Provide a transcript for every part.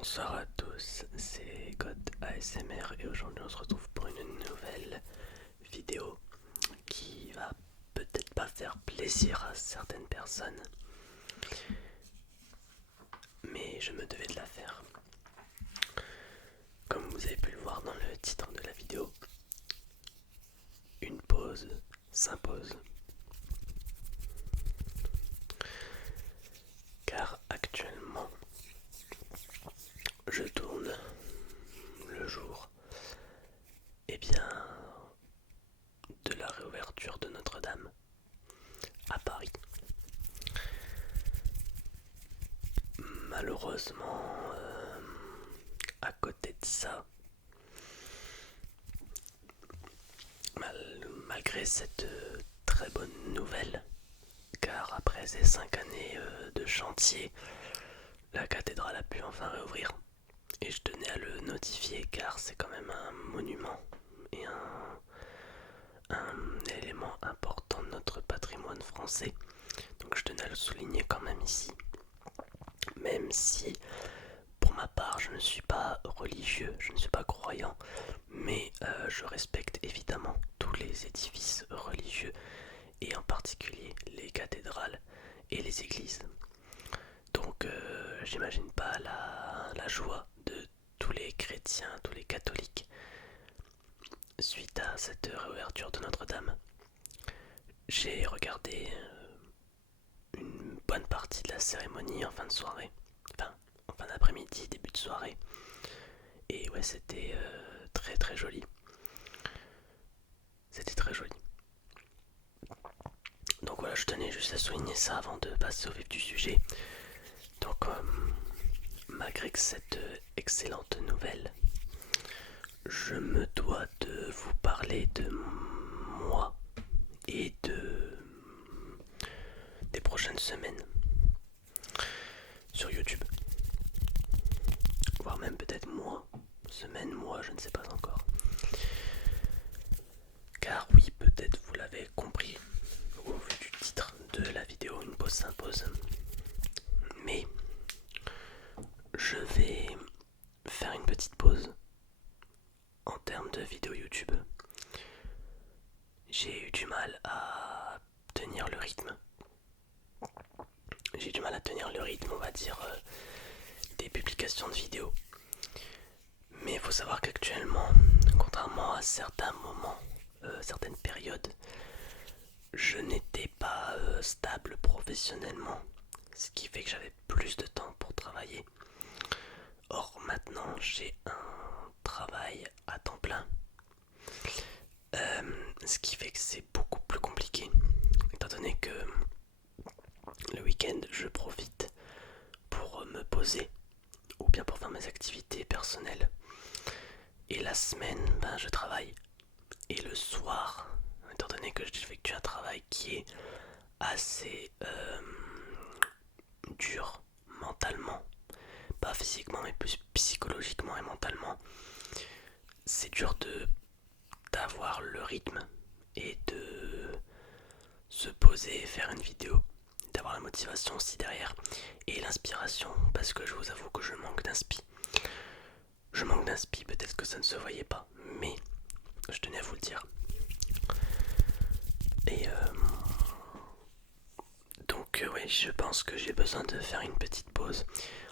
Bonsoir à tous, c'est God ASMR et aujourd'hui on se retrouve pour une nouvelle vidéo qui va peut-être pas faire plaisir à certaines personnes, mais je me devais de la faire. Comme vous avez pu le voir dans le titre de la vidéo, une pause s'impose. Car actuellement, je tourne le jour bien de la réouverture de Notre-Dame à Paris. Malheureusement, à côté de ça, malgré cette très bonne nouvelle, car après ces 5 années de chantier, la cathédrale a pu enfin réouvrir. Et je tenais à le notifier car c'est quand même un monument et un élément important de notre patrimoine français. Donc je tenais à le souligner quand même ici. Même si pour ma part je ne suis pas religieux, je ne suis pas croyant, mais je respecte évidemment tous les édifices religieux et en particulier les cathédrales et les églises. Donc j'imagine pas la joie de tous les chrétiens, tous les catholiques suite à cette réouverture de Notre-Dame. J'ai regardé une bonne partie de la cérémonie en fin de soirée, enfin en fin d'après-midi, début de soirée, et ouais, c'était très très joli. C'était très joli. Donc voilà, je tenais juste à souligner ça avant de passer au vif du sujet. Donc malgré que cette excellente nouvelle, je me dois de vous parler de moi et des prochaines semaines sur YouTube. Voire même peut-être mois, semaine, mois, je ne sais pas encore. Car oui, peut-être vous l'avez compris au vu du titre de la vidéo, une pause s'impose. Mais je vais faire une petite pause en termes de vidéo YouTube. J'ai eu du mal à tenir le rythme. J'ai du mal à tenir le rythme, on va dire, des publications de vidéos. Mais il faut savoir qu'actuellement, contrairement à certains moments, certaines périodes, je n'étais pas stable professionnellement, ce qui fait que j'avais plus de temps pour travailler. Or maintenant j'ai un travail à temps plein, ce qui fait que c'est beaucoup plus compliqué, étant donné que le week-end je profite pour me poser ou bien pour faire mes activités personnelles. Et la semaine, je travaille. Et le soir, étant donné que j'effectue un travail qui est assez dur mentalement, pas physiquement mais plus psychologiquement et mentalement, c'est dur d'avoir le rythme et de se poser et faire une vidéo, d'avoir la motivation aussi derrière et l'inspiration, parce que je vous avoue que je manque d'inspi. Je manque d'inspi, peut-être que ça ne se voyait pas, mais je tenais à vous le dire. Et donc oui, je pense que j'ai besoin de faire une petite pause.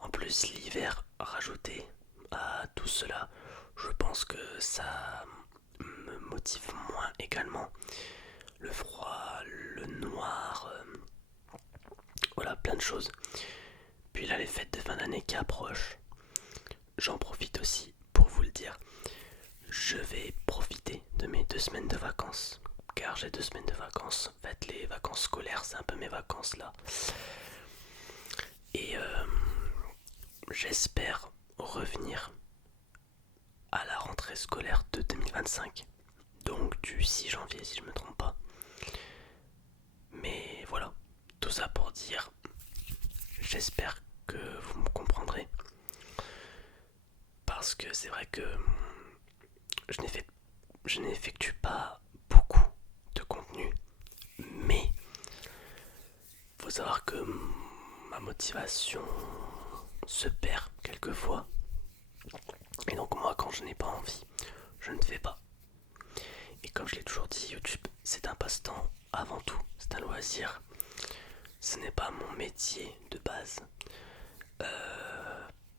En plus, l'hiver rajouté à tout cela, je pense que ça me motive moins également. Le froid, le noir, voilà, plein de choses. Puis là, les fêtes de fin d'année qui approchent, j'en profite aussi pour vous le dire. Je vais profiter de mes 2 semaines de vacances, car j'ai 2 semaines de vacances. En fait, les vacances scolaires, c'est un peu mes vacances là. Et j'espère revenir à la rentrée scolaire de 2025, donc du 6 janvier si je me trompe pas. Mais voilà, tout ça pour dire, j'espère que vous me comprendrez, parce que c'est vrai que je n'effectue pas beaucoup de contenu, mais faut savoir que ma motivation se perd quelquefois. Et donc moi, quand je n'ai pas envie, je ne fais pas. Et comme je l'ai toujours dit, YouTube, c'est un passe-temps avant tout, c'est un loisir. Ce n'est pas mon métier de base.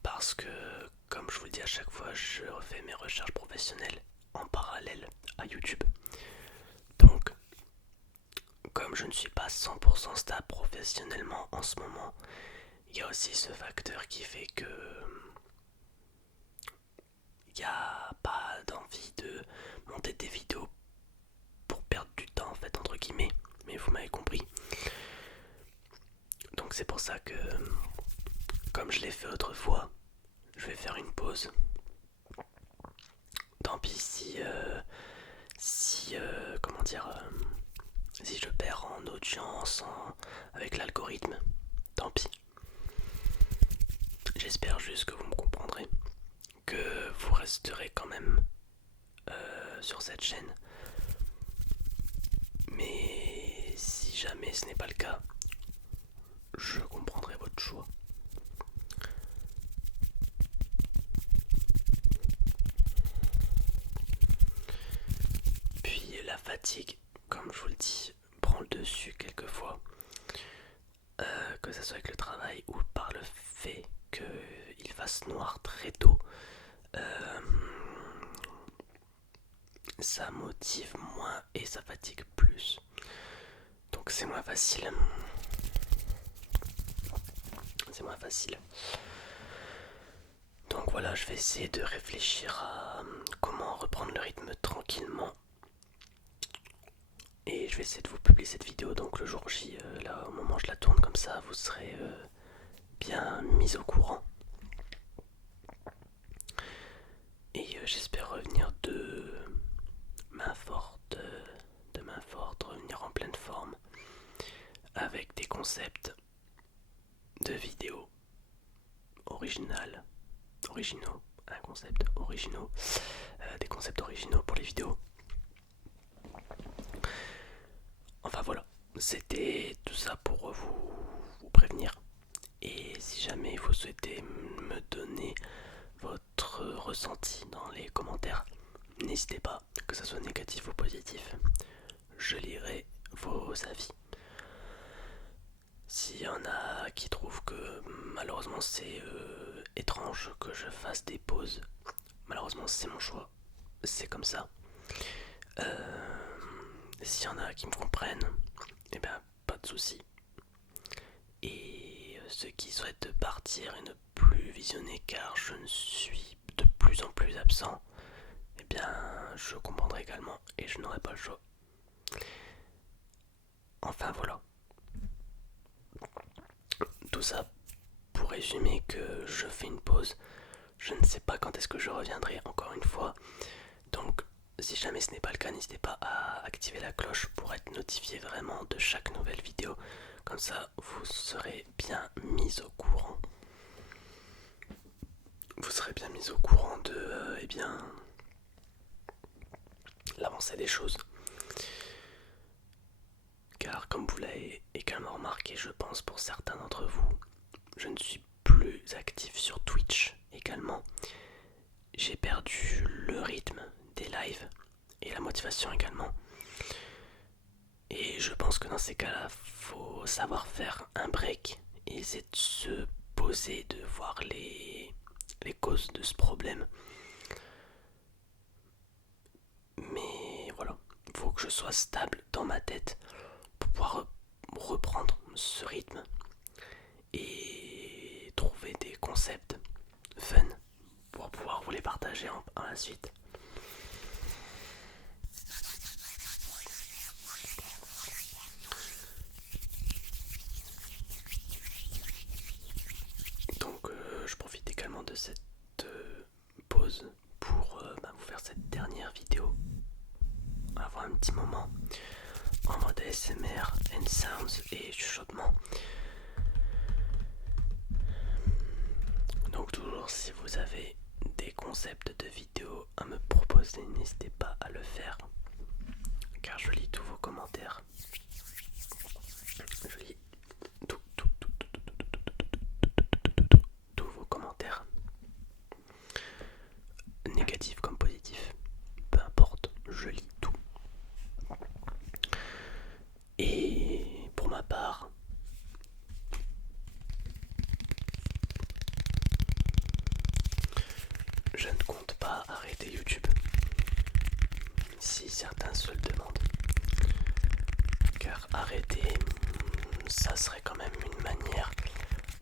Parce que, comme je vous le dis à chaque fois, je refais mes recherches professionnelles en parallèle à YouTube. Donc, comme je ne suis pas 100% stable professionnellement en ce moment, il y a aussi ce facteur qui fait que il n'y a pas d'envie de monter des vidéos pour perdre du temps en fait entre guillemets, mais vous m'avez compris. Donc c'est pour ça que, comme je l'ai fait autrefois, je vais faire une pause. Tant pis si comment dire, si je perds en audience, avec l'algorithme, tant pis. J'espère juste que vous me comprendrez, que vous resterez quand même sur cette chaîne. Mais si jamais ce n'est pas le cas, je comprendrai votre choix. Puis la fatigue, comme je vous le dis, prend le dessus quelquefois. Que ce soit avec le travail ou par le fait qu'il fasse noir très tôt. Ça motive moins et ça fatigue plus. Donc c'est moins facile. C'est moins facile. Donc voilà, je vais essayer de réfléchir à comment reprendre le rythme tranquillement. Et je vais essayer de vous publier cette vidéo donc le jour J, là au moment où je la tourne comme ça, vous serez bien mis au courant. Et j'espère revenir de main forte, revenir en pleine forme, avec des concepts de vidéos originaux, des concepts originaux pour les vidéos. Enfin voilà, c'était tout ça pour vous prévenir. Et si jamais vous souhaitez me donner votre ressenti dans les commentaires, n'hésitez pas, que ce soit négatif ou positif, je lirai vos avis. S'il y en a qui trouvent que malheureusement c'est étrange que je fasse des pauses, malheureusement c'est mon choix, c'est comme ça. S'il y en a qui me comprennent, eh bien pas de soucis. Et ceux qui souhaitent partir et ne plus visionner car je ne suis de plus en plus absent, eh bien je comprendrai également et je n'aurai pas le choix. Enfin voilà. Tout ça pour résumer que je fais une pause. Je ne sais pas quand est-ce que je reviendrai encore une fois. Donc si jamais ce n'est pas le cas, n'hésitez pas à activer la cloche pour être notifié vraiment de chaque nouvelle vidéo. Comme ça, vous serez bien mis au courant. Vous serez bien mis au courant de l'avancée des choses. Car comme vous l'avez également remarqué, je pense pour certains d'entre vous, je ne suis plus actif sur Twitch également. J'ai perdu le rythme des lives et la motivation également. Et je pense que dans ces cas-là, faut savoir faire un break et essayer de se poser, de voir les causes de ce problème. Mais voilà, il faut que je sois stable dans ma tête pour pouvoir reprendre ce rythme et trouver des concepts fun pour pouvoir vous les partager en la suite. Donc je profite également de cette pause pour vous faire cette dernière vidéo, avoir un petit moment en mode ASMR, and sounds et chuchotement. Donc toujours si vous avez des concepts de vidéos à me proposer, n'hésitez pas à le faire, car je lis tous vos commentaires. Je lis tous vos négatif comme positif. Peu importe, je lis tout. Et pour ma part, je ne compte pas arrêter YouTube, si certains se le demandent. Car arrêter, ça serait quand même une manière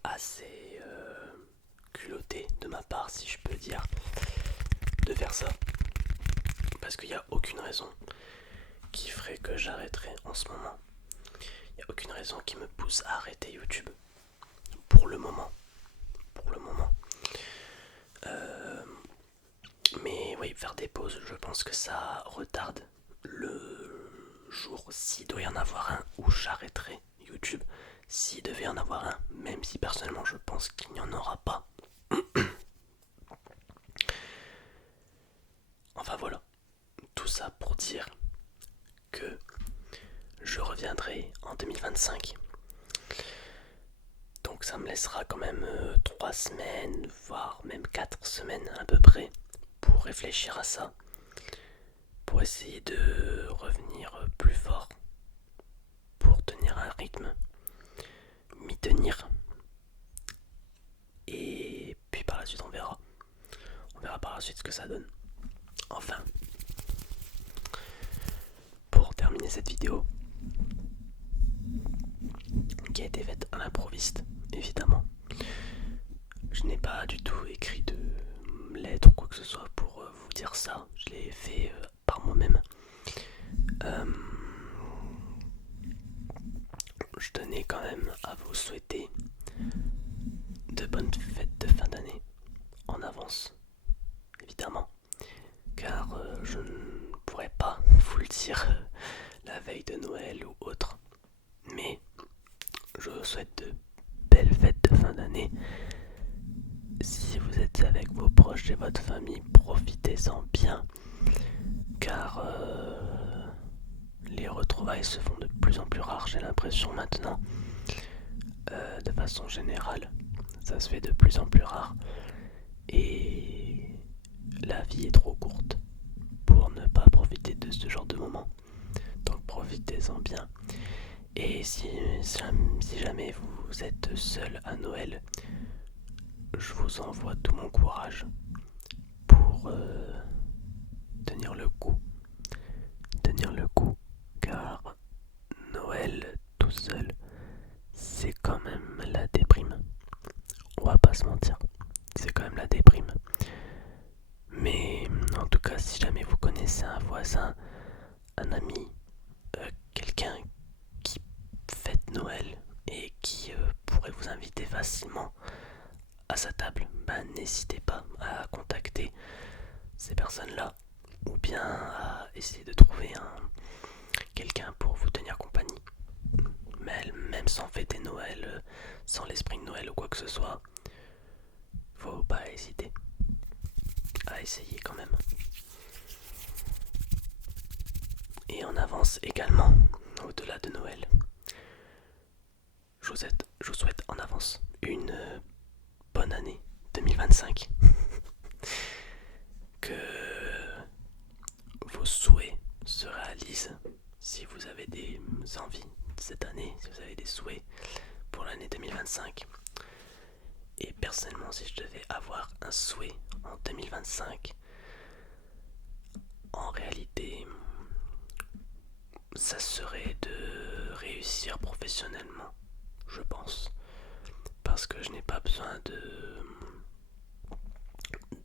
assez culottée de ma part, si je peux dire, de faire ça. Parce qu'il n'y a aucune raison qui ferait que j'arrêterais en ce moment. Il n'y a aucune raison qui me pousse à arrêter YouTube. Pour le moment. Pour le moment. Mais oui, faire des pauses, je pense que ça retarde le jour, s'il doit y en avoir un, où j'arrêterai YouTube. S'il devait y en avoir un, même si personnellement je pense qu'il n'y en aura pas. Enfin voilà, tout ça pour dire que je reviendrai en 2025. Donc ça me laissera quand même 3 semaines, voire même 4 semaines à peu près, pour réfléchir à ça, pour essayer de revenir plus fort, pour tenir un rythme, m'y tenir. Et puis par la suite on verra. On verra par la suite ce que ça donne. Enfin, pour terminer cette vidéo, qui a été faite à l'improviste, évidemment. Je n'ai pas du tout écrit de lettre ou quoi que ce soit pour vous dire ça. Je l'ai fait par moi-même. Je tenais quand même à vous souhaiter de bonnes fêtes de fin d'année en avance, évidemment, car je ne pourrais pas vous le dire la veille de Noël ou autre, mais je vous souhaite de belles fêtes de fin d'année. Si vous êtes avec vos proches et votre famille, profitez-en bien, car les retrouvailles se font de plus en plus rares, j'ai l'impression maintenant. De façon générale, ça se fait de plus en plus rare. Et la vie est trop courte pour ne pas profiter de ce genre de moment. Donc profitez-en bien. Et si jamais vous êtes seul à Noël, je vous envoie tout mon courage pour tenir le coup. Tenir le coup, car Noël tout seul, c'est quand même la déprime. On va pas se mentir, c'est quand même la déprime. Mais en tout cas, si jamais vous connaissez un voisin, un ami, quelqu'un qui fête Noël et qui pourrait vous inviter facilement à sa table, n'hésitez pas à contacter ces personnes-là ou bien à essayer de trouver quelqu'un pour vous tenir compagnie. Mais même sans fêter Noël, sans l'esprit de Noël ou quoi que ce soit, faut pas hésiter à essayer quand même. Et en avance également, au-delà de Noël, je vous souhaite en avance une bonne année 2025. Que vos souhaits se réalisent si vous avez des envies cette année, si vous avez des souhaits pour l'année 2025. Et personnellement, si je devais avoir un souhait en 2025, en réalité, ça serait de réussir professionnellement, je pense. Parce que je n'ai pas besoin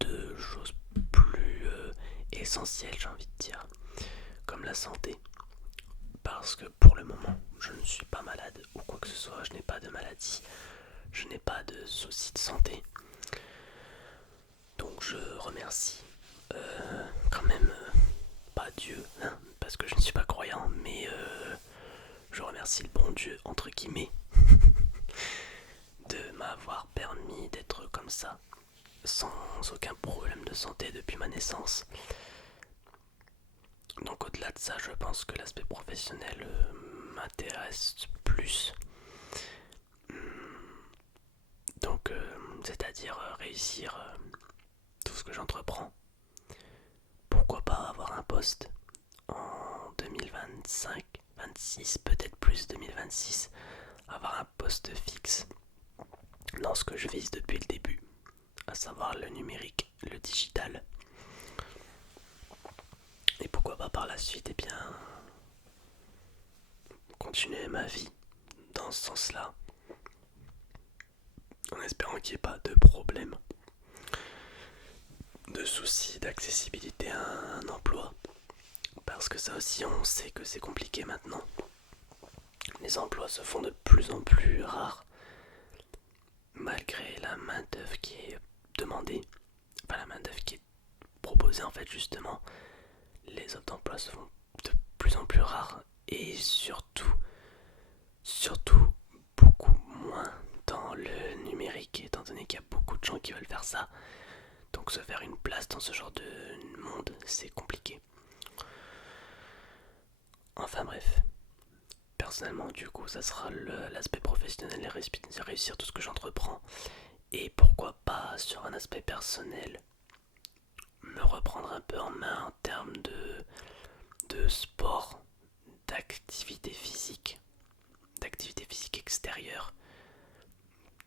de choses plus essentielles, j'ai envie de dire, comme la santé. Parce que pour le moment, je ne suis pas malade ou quoi que ce soit, je n'ai pas de maladie, je n'ai pas de soucis de santé. Donc je remercie quand même, pas Dieu, hein, parce que je ne suis pas croyant, mais je remercie le bon Dieu, entre guillemets, de m'avoir permis d'être comme ça, sans aucun problème de santé depuis ma naissance. Donc au-delà de ça, je pense que l'aspect professionnel m'intéresse plus. Donc c'est-à-dire réussir tout ce que j'entreprends pas avoir un poste en 2025, 26, peut-être plus 2026, avoir un poste fixe dans ce que je vise depuis le début, à savoir le numérique, le digital. Et pourquoi pas par la suite, eh bien, continuer ma vie dans ce sens-là, en espérant qu'il n'y ait pas de problème, de soucis d'accessibilité à un emploi. Parce que ça aussi, on sait que c'est compliqué maintenant. Les emplois se font de plus en plus rares, malgré la main-d'œuvre qui est demandée, enfin la main-d'œuvre qui est proposée en fait justement. Les offres d'emploi se font de plus en plus rares et surtout beaucoup moins dans le numérique, étant donné qu'il y a beaucoup de gens qui veulent faire ça. Donc se faire une place dans ce genre de monde, c'est compliqué. Enfin bref, personnellement du coup ça sera l'aspect professionnel et réussir tout ce que j'entreprends. Et pourquoi pas sur un aspect personnel, me reprendre un peu en main en termes de sport, d'activité physique extérieure.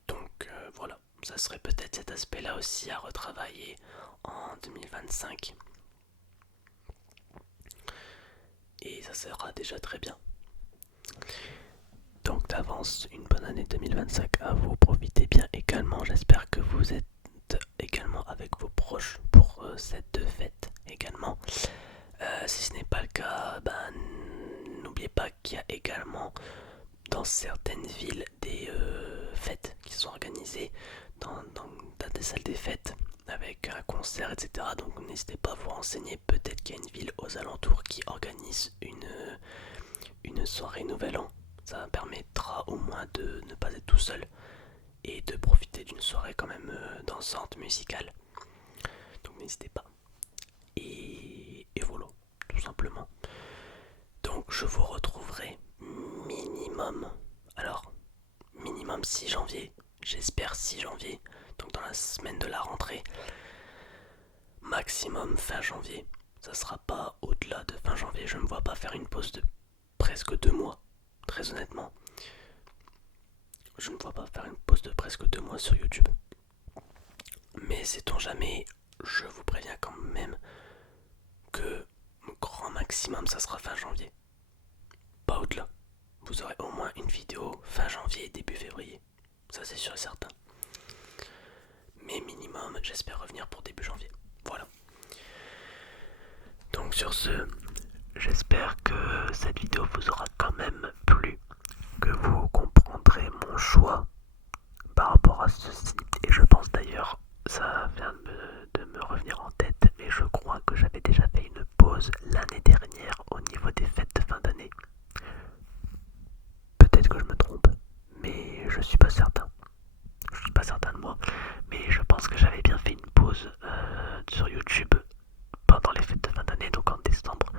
Donc voilà, ça serait peut-être cet aspect-là aussi à retravailler en 2025. Et ça sera déjà très bien. Donc d'avance, une bonne année 2025 à vous, profitez bien également, j'espère que vous êtes également avec vos proches pour cette fête également. Si ce n'est pas le cas, n'oubliez pas qu'il y a également dans certaines villes des fêtes qui sont organisées dans des salles des fêtes avec un concert, etc. Donc n'hésitez pas à vous renseigner, peut-être qu'il y a une ville aux alentours qui organise une soirée Nouvel An. Ça permettra au moins de ne pas être tout seul et de profiter d'une soirée quand même dansante, musicale. Donc n'hésitez pas. Et voilà, tout simplement. Donc je vous retrouverai minimum 6 janvier, j'espère 6 janvier, donc dans la semaine de la rentrée, maximum fin janvier. Ça sera pas au-delà de fin janvier, je ne me vois pas faire une pause de presque 2 mois, très honnêtement. Je ne me vois pas faire une pause de presque 2 mois sur YouTube. Mais sait-on jamais, je vous préviens quand même que mon grand maximum ça sera fin janvier. Pas au-delà. Vous aurez au moins une vidéo fin janvier, début février. Ça c'est sûr et certain. Mais minimum, j'espère revenir pour début janvier. Voilà. Donc sur ce, j'espère que cette vidéo vous aura quand même plu, que vous comprendrez mon choix par rapport à ceci. Et je pense d'ailleurs, ça vient de me revenir en tête, mais je crois que j'avais déjà fait une pause l'année dernière au niveau des fêtes de fin d'année. Peut-être que je me trompe, mais je suis pas certain. Je suis pas certain de moi, mais je pense que j'avais bien fait une pause sur YouTube pendant les fêtes de fin d'année, donc en décembre,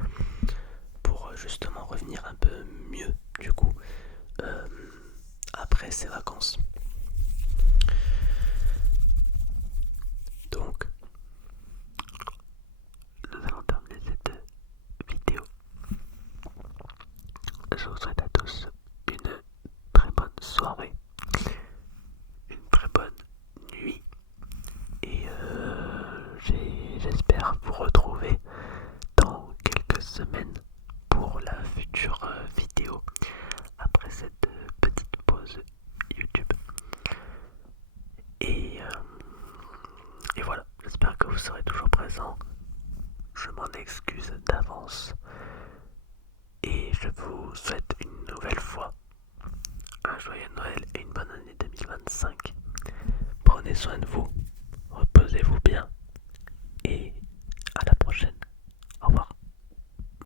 pour justement revenir un peu mieux du coup après ces vacances. Donc nous allons terminer cette vidéo. Je vous souhaite à tous une très bonne soirée, une très bonne nuit, et j'espère vous retrouver dans quelques semaines pour la future vidéo après cette petite pause YouTube. Et voilà, j'espère que vous serez toujours présents. Je m'en excuse d'avance et je vous souhaite une nouvelle fois un joyeux Noël et une bonne année 2025. Prenez soin de vous, reposez-vous bien